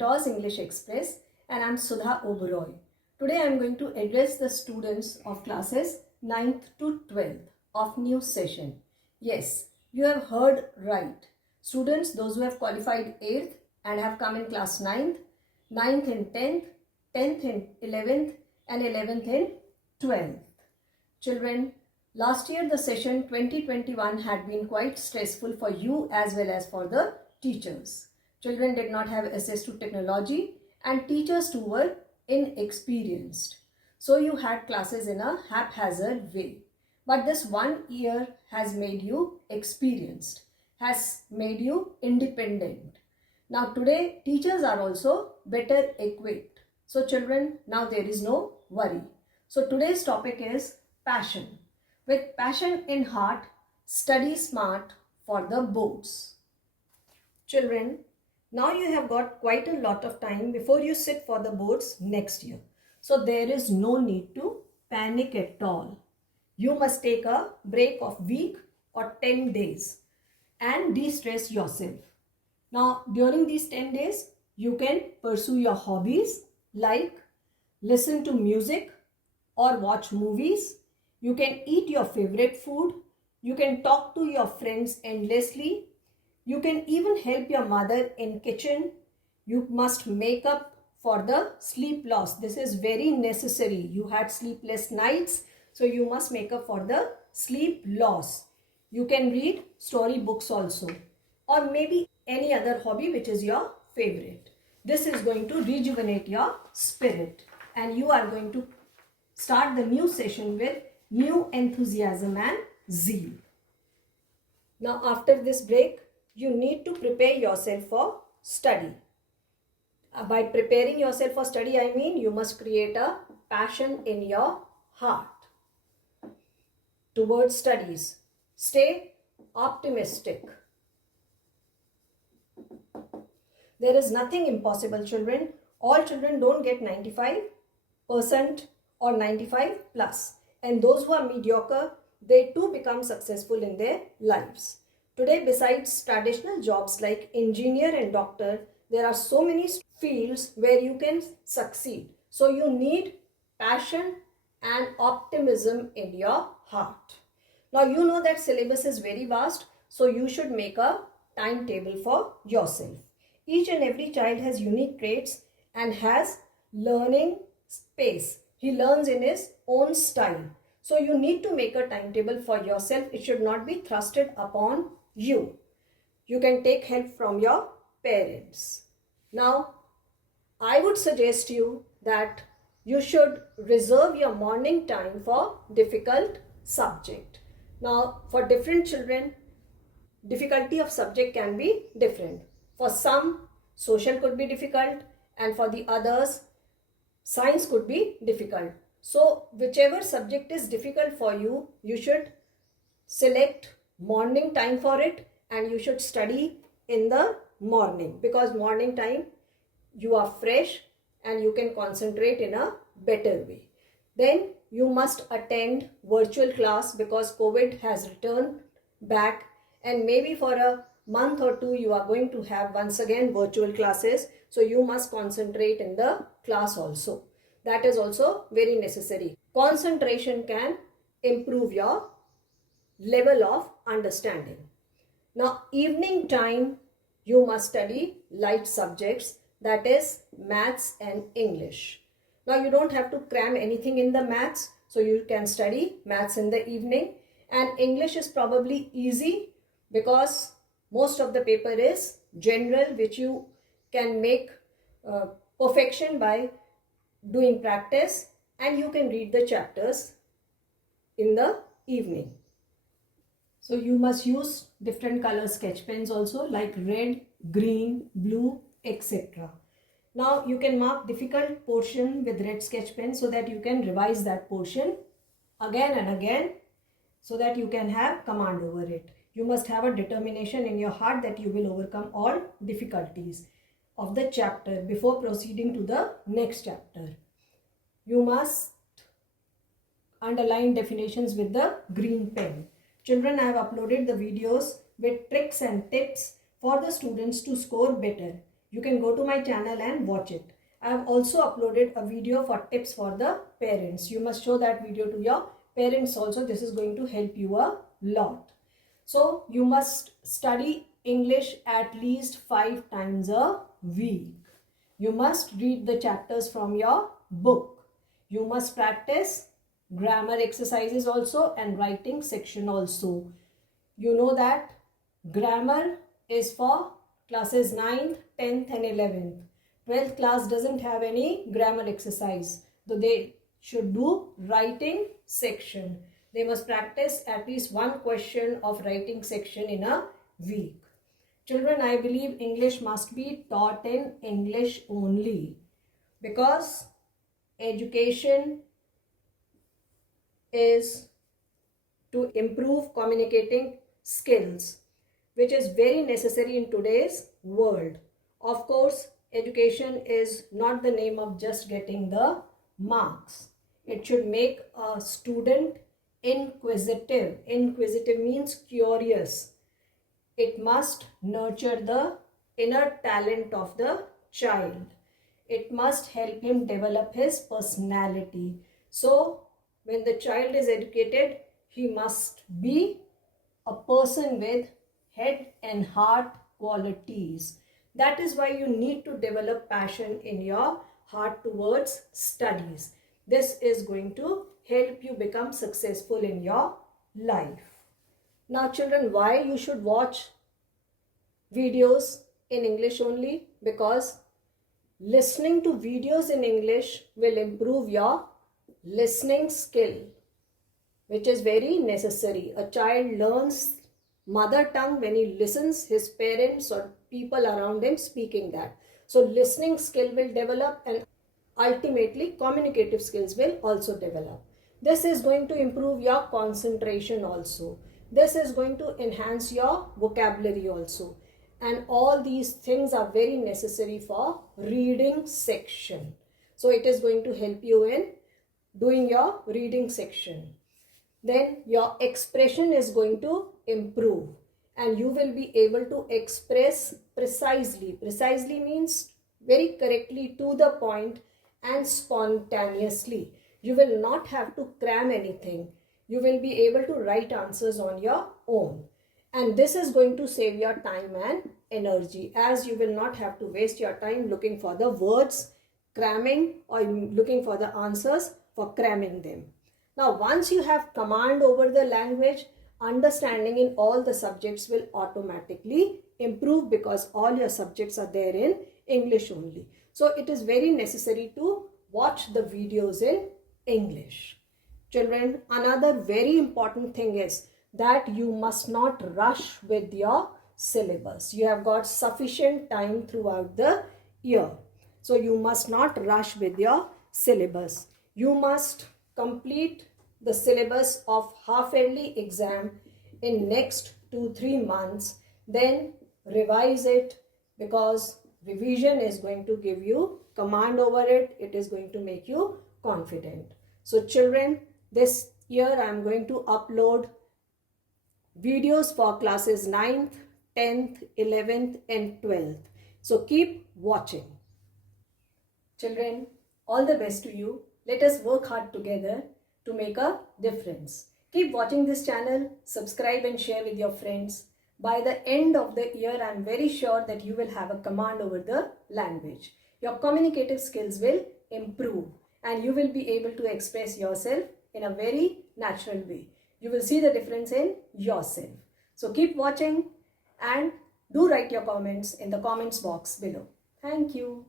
Mentor's English Express, and I'm Sudha Oberoi. Today I'm going to address the students of classes 9th to 12th of new session. Yes, you have heard right. Students, those who have qualified 8th and have come in class 9th, 9th in 10th, 10th in 11th and 11th in 12th. Children, last year the session 2021 had been quite stressful for you as well as for the teachers. Children did not have access to technology and teachers too were inexperienced. So you had classes in a haphazard way. But this 1 year has made you experienced, has made you independent. Now today teachers are also better equipped. So children, now there is no worry. So today's topic is passion. With passion in heart, study smart for the boards. Children, now you have got quite a lot of time before you sit for the boards next year. So there is no need to panic at all. You must take a break of week or 10 days and de-stress yourself. Now during these 10 days, you can pursue your hobbies like listen to music or watch movies. You can eat your favorite food. You can talk to your friends endlessly. You can even help your mother in kitchen. You must make up for the sleep loss. This is very necessary. You had sleepless nights, so you must make up for the sleep loss. You can read story books also, or maybe any other hobby which is your favorite. This is going to rejuvenate your spirit, and you are going to start the new session with new enthusiasm and zeal. Now after this break, you need to prepare yourself for study. By preparing yourself for study, I mean you must create a passion in your heart towards studies. Stay optimistic. There is nothing impossible, children. All children don't get 95% or 95 plus. And those who are mediocre, they too become successful in their lives. Today, besides traditional jobs like engineer and doctor, there are so many fields where you can succeed. So you need passion and optimism in your heart. Now you know that syllabus is very vast, so you should make a timetable for yourself. Each and every child has unique traits and has learning space. He learns in his own style. So you need to make a timetable for yourself. It should not be thrusted upon you. You can take help from your parents. Now, I would suggest you that you should reserve your morning time for difficult subject. Now, for different children, difficulty of subject can be different. For some, social could be difficult, and for the others, science could be difficult. So whichever subject is difficult for you, you should select morning time for it, and you should study in the morning, because morning time you are fresh and you can concentrate in a better way. Then you must attend virtual class because COVID has returned back, and maybe for a month or two you are going to have once again virtual classes. So you must concentrate in the class also. That is also very necessary. Concentration can improve your level of understanding. Now, evening time, you must study light subjects, that is maths and English. Now, you don't have to cram anything in the maths, so you can study maths in the evening. And English is probably easy because most of the paper is general, which you can make perfection by doing practice, and you can read the chapters in the evening. So you must use different color sketch pens also, like red, green, blue, etc. Now you can mark difficult portion with red sketch pen so that you can revise that portion again and again so that you can have command over it. You must have a determination in your heart that you will overcome all difficulties of the chapter before proceeding to the next chapter. You must underline definitions with the green pen. Children, I have uploaded the videos with tricks and tips for the students to score better. you can go to my channel and watch it. I have also uploaded a video for tips for the parents. You must show that video to your parents also. This is going to help you a lot. So you must study English at least 5 times a week. You must read the chapters from your book. You must practice grammar exercises also and writing section also. You know that grammar is for classes 9th, 10th and 11th. 12th class doesn't have any grammar exercise. So they should do writing section. They must practice at least one question of writing section in a week. Children, I believe English must be taught in English only, because education is to improve communicating skills, which is very necessary in today's world. Of course, education is not the name of just getting the marks. It should make a student inquisitive. Inquisitive means curious. It must nurture the inner talent of the child. It must help him develop his personality. So, when the child is educated, he must be a person with head and heart qualities. That is why you need to develop passion in your heart towards studies. This is going to help you become successful in your life. Now children, why you should watch videos in English only? Because listening to videos in English will improve your listening skill, which is very necessary. A child learns mother tongue when he listens his parents or people around him speaking that. So listening skill will develop, and ultimately communicative skills will also develop. This is going to improve your concentration also. This is going to enhance your vocabulary also. And all these things are very necessary for reading section. So it is going to help you in doing your reading section. Then your expression is going to improve and you will be able to express precisely. Precisely means very correctly, to the point and spontaneously. You will not have to cram anything. You will be able to write answers on your own. And this is going to save your time and energy, as you will not have to waste your time looking for the words, cramming, or looking for the answers for cramming them. Now, once you have command over the language, understanding in all the subjects will automatically improve, because all your subjects are there in English only. So it is very necessary to watch the videos in English. Children, another very important thing is that you must not rush with your syllabus. You have got sufficient time throughout the year. So you must not rush with your syllabus. You must complete the syllabus of half-yearly exam in next 2-3 months. Then revise it, because revision is going to give you command over it. It is going to make you confident. So children, this year I am going to upload videos for classes 9th, 10th, 11th and 12th. So keep watching. Children, all the best to you. Let us work hard together to make a difference. Keep watching this channel, subscribe and share with your friends. By the end of the year, I am very sure that you will have a command over the language. Your communicative skills will improve and you will be able to express yourself in a very natural way. You will see the difference in yourself. So keep watching and do write your comments in the comments box below. Thank you.